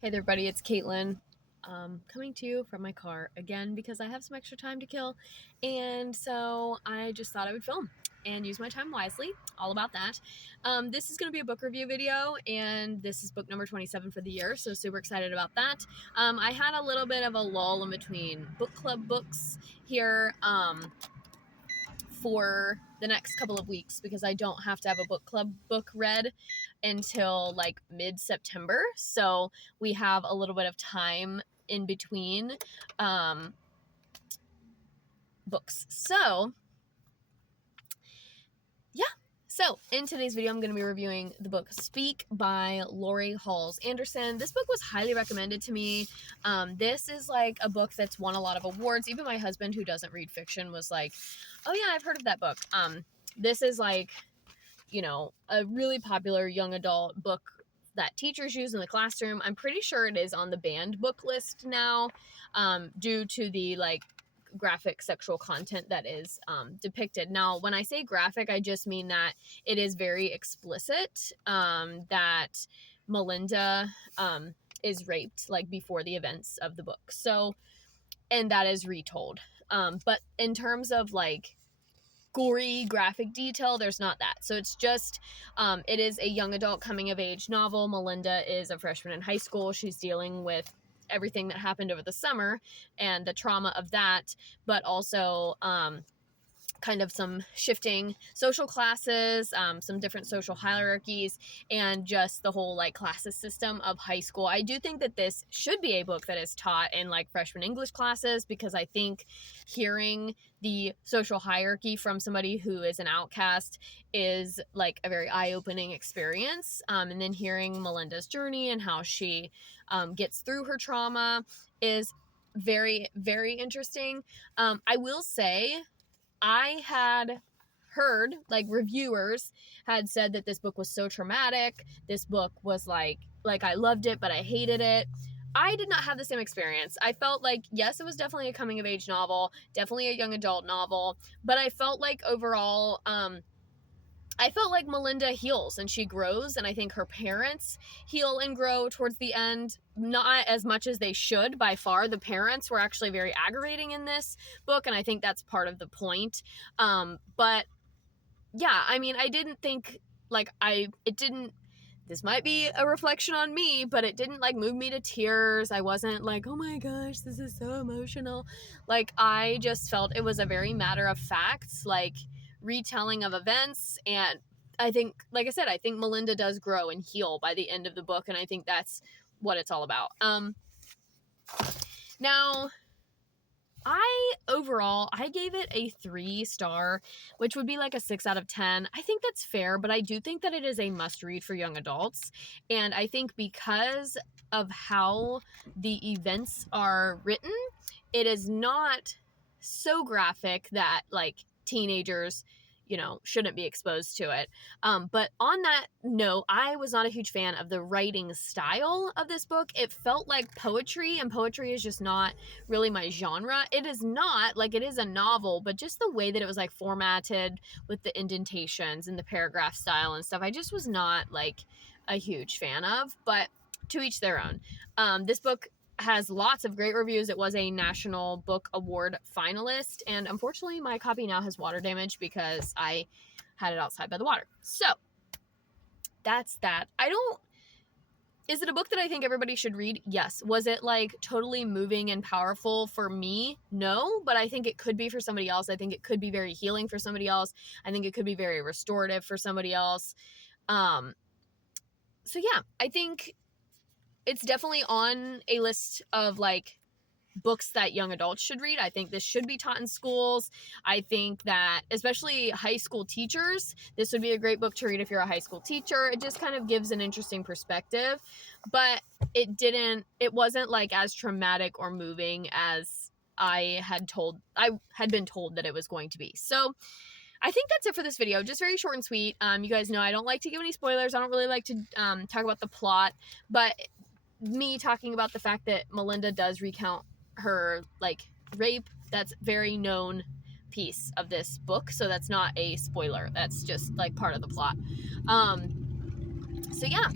Hey there, buddy, it's Caitlin. Coming to you from my car again because I have some extra time to kill, and so I just thought I would film and use my time wisely. All about that. This is going to be a book review video, and this is book number 27 for the year, so super excited about that. I had a little bit of a lull in between book club books here. For the next couple of weeks because I don't have to have a book club book read until like mid-September. So we have a little bit of time in between books. So yeah. So in today's video, I'm going to be reviewing the book Speak by Laurie Halse Anderson. This book was highly recommended to me. This is like a book that's won a lot of awards. Even my husband, who doesn't read fiction, was like, oh yeah, I've heard of that book. This is like, you know, a really popular young adult book that teachers use in the classroom. I'm pretty sure it is on the banned book list now, due to the like graphic sexual content that is depicted. Now, when I say graphic, I just mean that it is very explicit, that Melinda is raped like before the events of the book. So, and that is retold. But in terms of like gory graphic detail, there's not that. So it's just it is a young adult coming of age novel. Melinda is a freshman in high school. She's dealing with everything that happened over the summer and the trauma of that, but also kind of some shifting social classes, some different social hierarchies, and just the whole like classes system of high school. I do think that this should be a book that is taught in like freshman English classes, because I think hearing the social hierarchy from somebody who is an outcast is like a very eye-opening experience. And then hearing Melinda's journey and how she gets through her trauma is very, very interesting. I will say, I had heard like reviewers had said that this book was so traumatic. This book was like I loved it, but I hated it. I did not have the same experience. I felt like, yes, it was definitely a coming of age novel, definitely a young adult novel, but I felt like overall, I felt like Melinda heals and she grows, and I think her parents heal and grow towards the end. Not as much as they should, by far. The parents were actually very aggravating in this book, and I think that's part of the point. But yeah, I mean, I didn't think like it didn't. This might be a reflection on me, but it didn't like move me to tears. I wasn't like, oh my gosh, this is so emotional. Like, I just felt it was a very matter of fact, like retelling of events. And I think, like I said, I think Melinda does grow and heal by the end of the book, and I think that's what it's all about. Now, I gave it a 3-star, which would be like a 6 out of 10. I think that's fair, but I do think that it is a must read for young adults. And I think because of how the events are written, it is not so graphic that like teenagers, you know, shouldn't be exposed to it. But on that note, I was not a huge fan of the writing style of this book. It felt like poetry, and poetry is just not really my genre. It is not, like, it is a novel, but just the way that it was like formatted with the indentations and the paragraph style and stuff, I just was not like a huge fan of, but to each their own. This book has lots of great reviews. It was a National Book Award finalist, and unfortunately my copy now has water damage because I had it outside by the water. So that's that. Is it a book that I think everybody should read? Yes. Was it like totally moving and powerful for me? No, but I think it could be for somebody else. I think it could be very healing for somebody else. I think it could be very restorative for somebody else. So yeah, I think it's definitely on a list of like books that young adults should read. I think this should be taught in schools. I think that especially high school teachers, this would be a great book to read if you're a high school teacher. It just kind of gives an interesting perspective, but it wasn't like as traumatic or moving as I had been told that it was going to be. So I think that's it for this video. Just very short and sweet. You guys know I don't like to give any spoilers. I don't really like to talk about the plot, but me talking about the fact that Melinda does recount her like rape, that's very known piece of this book, so that's not a spoiler. That's just like part of the plot. So yeah.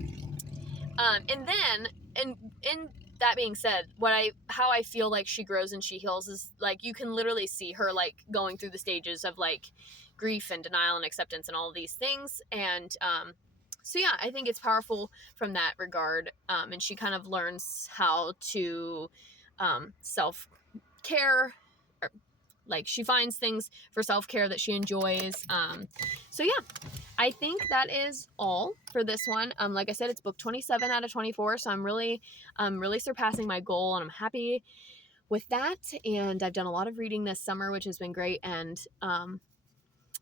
And then and in that being said, how I feel like she grows and she heals is like you can literally see her like going through the stages of like grief and denial and acceptance and all of these things. And so yeah, I think it's powerful from that regard. And she kind of learns how to self care. Like she finds things for self-care that she enjoys. So yeah, I think that is all for this one. Like I said, it's book 27 out of 24, so I'm really surpassing my goal, and I'm happy with that. And I've done a lot of reading this summer, which has been great. And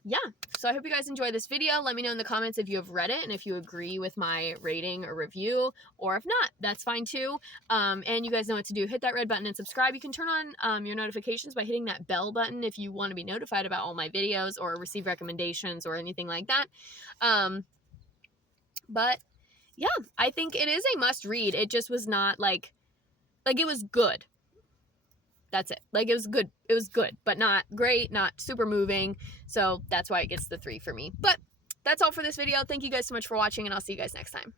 yeah, so I hope you guys enjoy this video. Let me know in the comments if you have read it and if you agree with my rating or review, or if not, that's fine too. And you guys know what to do. Hit that red button and subscribe. You can turn on your notifications by hitting that bell button if you want to be notified about all my videos or receive recommendations or anything like that. But yeah, I think it is a must read. It just was not like it was good. That's it. Like, it was good. It was good, but not great, not super moving. So that's why it gets the 3 for me. But that's all for this video. Thank you guys so much for watching, and I'll see you guys next time.